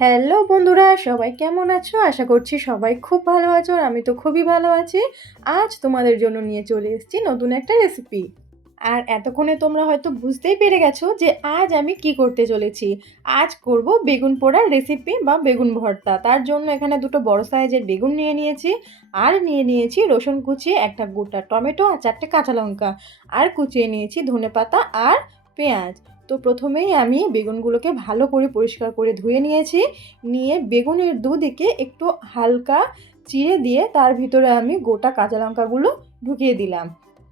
Hello বন্ধুরা, সবাই কেমন আছো? আশা করছি সবাই খুব ভালো আছো আর আমি তো খুবই ভালো আছি। আজ তোমাদের জন্য নিয়ে চলে এসেছি নতুন একটা রেসিপি। আর এতক্ষণে তোমরা হয়তো বুঝতেই পেরে গেছো যে আজ আমি কি করতে চলেছি। আজ করব বেগুন পোড়ার রেসিপি বা বেগুন ভর্তা। তার জন্য এখানে দুটো বড় সাইজের বেগুন নিয়ে নিয়েছি, আর নিয়ে নিয়েছি রসুন কুচি, একটা গোটা টমেটো আর 4টে কাঁচা লঙ্কা, আর কুচিয়ে নিয়েছি ধনেপাতা আর পেঁয়াজ। তো প্রথমেই আমি বেগুনগুলোকে ভালো করে পরিষ্কার করে ধুয়ে নিয়েছি। নিয়ে বেগুনের দুদিকে একটু হালকা চিড়ে দিয়ে তার ভিতরে আমি গোটা কাঁচা লঙ্কাগুলো ঢুকিয়ে দিলাম।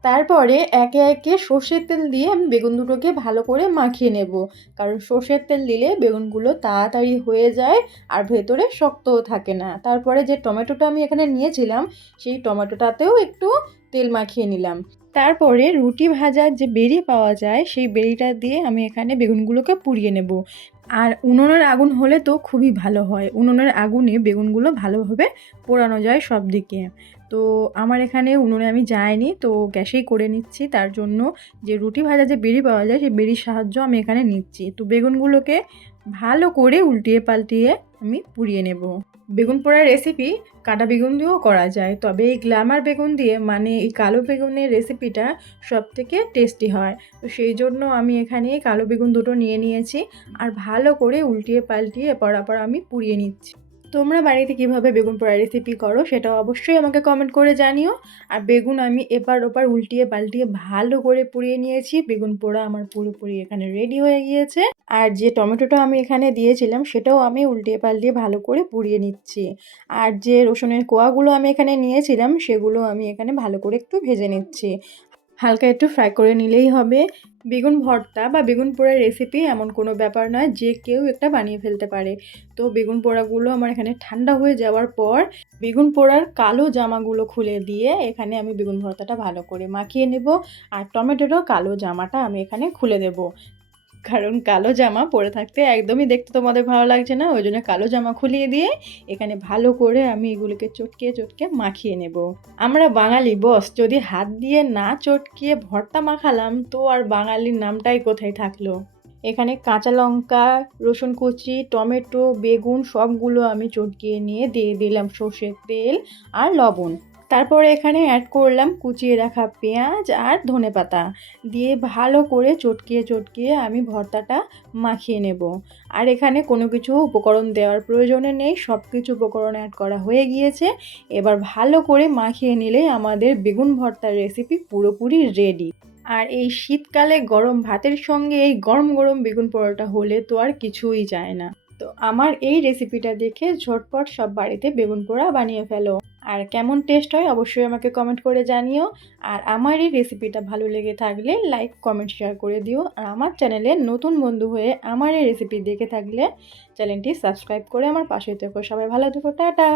তারপরে একে একে সর্ষের তেল দিয়ে আমি বেগুন দুটোকে ভালো করে মাখিয়ে নেব, কারণ সর্ষের তেল দিলে বেগুনগুলো তাড়াতাড়ি হয়ে যায় আর ভেতরে শক্তও থাকে না। তারপরে যে টমেটোটা আমি এখানে নিয়েছিলাম সেই টমেটোটাতেও একটু তেল মাখিয়ে নিলাম। তারপরে রুটি ভাজার যে বেরি পাওয়া যায় সেই বেরিটা দিয়ে আমি এখানে বেগুনগুলোকে পুড়িয়ে নেব। আর উনুনের আগুন হলে তো খুবই ভালো হয়, উনুনের আগুনে বেগুনগুলো ভালোভাবে পোড়ানো যায় সব দিকে। তো আমার এখানে উনুনে আমি যাইনি, তো গ্যাসেই করে নিচ্ছি। তার জন্য যে রুটি ভাজা যে বেরি পাওয়া যায় সেই বেরির সাহায্য আমি এখানে নিচ্ছি। তো বেগুনগুলোকে ভালো করে উল্টিয়ে পাল্টিয়ে আমি পুড়িয়ে নেব। বেগুন পোড়ার রেসিপি কাটা বেগুন দিয়েও করা যায়, তবে এই গ্ল্যামার বেগুন দিয়ে মানে এই কালো বেগুনের রেসিপিটা সবথেকে টেস্টি হয়। তো সেই জন্য আমি এখানে কালো বেগুন দুটো নিয়ে নিয়েছি আর ভালো করে উল্টিয়ে পাল্টিয়ে পর আমি পুড়িয়ে নিচ্ছি। তোমরা বাড়িতে কিভাবে বেগুন পোড়া রেসিপি করো সেটাও অবশ্যই আমাকে কমেন্ট করে জানিও। আর বেগুন আমি এপার ওপার উল্টিয়ে পাল্টিয়ে ভালো করে পুড়িয়ে নিয়েছি। বেগুন পোড়া আমার পুরোপুরি এখানে রেডি হয়ে গিয়েছে। আর যে টমেটোটা আমি এখানে দিয়েছিলাম সেটাও আমি উল্টিয়ে পাল্টিয়ে ভালো করে পুড়িয়ে নিচ্ছি। আর যে রসুনের কোয়াগুলো আমি এখানে নিয়েছিলাম সেগুলো আমি এখানে ভালো করে একটু ভেজে নিচ্ছি। হালকা একটু ফ্রাই করে নিলেই হবে। বেগুন ভর্তা বা বেগুন পোড়ার রেসিপি এমন কোনো ব্যাপার নয়, যে কেউ একটা বানিয়ে ফেলতে পারে। তো বেগুন পোড়াগুলো আমার এখানে ঠান্ডা হয়ে যাওয়ার পর বেগুন পোড়ার কালো জামাগুলো খুলে দিয়ে এখানে আমি বেগুন ভর্তাটা ভালো করে মাখিয়ে নেব। আর টমেটোরও কালো জামাটা আমি এখানে খুলে দেব, কারণ কালো জামা পরে থাকতে একদমই দেখতে তোমাদের ভালো লাগছে না। ওই জন্য কালো জামা খুলিয়ে দিয়ে এখানে ভালো করে আমি এগুলোকে চটকিয়ে চটকে মাখিয়ে নেব। আমরা বাঙালি বস, যদি হাত দিয়ে না চটকিয়ে ভর্তা মাখালাম তো আর বাঙালির নামটাই কোথায় থাকলো। এখানে কাঁচা লঙ্কা, রসুন কুচি, টমেটো, বেগুন সবগুলো আমি চটকিয়ে নিয়ে দিয়ে দিলাম সর্ষের তেল আর লবণ। তারপরে এখানে অ্যাড করলাম কুচিয়ে রাখা পেঁয়াজ আর ধনেপাতা, দিয়ে ভালো করে চটকিয়ে চটকিয়ে আমি ভর্তাটা মাখিয়ে নেব। আর এখানে কোনো কিছু উপকরণ দেওয়ার প্রয়োজনে নেই, সব কিছু উপকরণ অ্যাড করা হয়ে গিয়েছে। এবার ভালো করে মাখিয়ে নিলেই আমাদের বেগুন ভর্তার রেসিপি পুরোপুরি রেডি। আর এই শীতকালে গরম ভাতের সঙ্গে এই গরম গরম বেগুন পোড়াটা হলে তো আর কিছুই যায় না। তো আমার এই রেসিপিটা দেখে ঝটপট সব বাড়িতে বেগুন পোড়া বানিয়ে ফেলো। আর কেমন টেস্ট হয় অবশ্যই আমাকে কমেন্ট করে জানিও। আর আমার এই রেসিপিটা ভালো লেগে থাকলে লাইক কমেন্ট শেয়ার করে দিও। আর আমার চ্যানেলে নতুন বন্ধু হয়ে আমার এই রেসিপি দেখে থাকলে চ্যানেলটি সাবস্ক্রাইব করে আমার পাশে থেকো। সবাই ভালো থেকো, টাটা।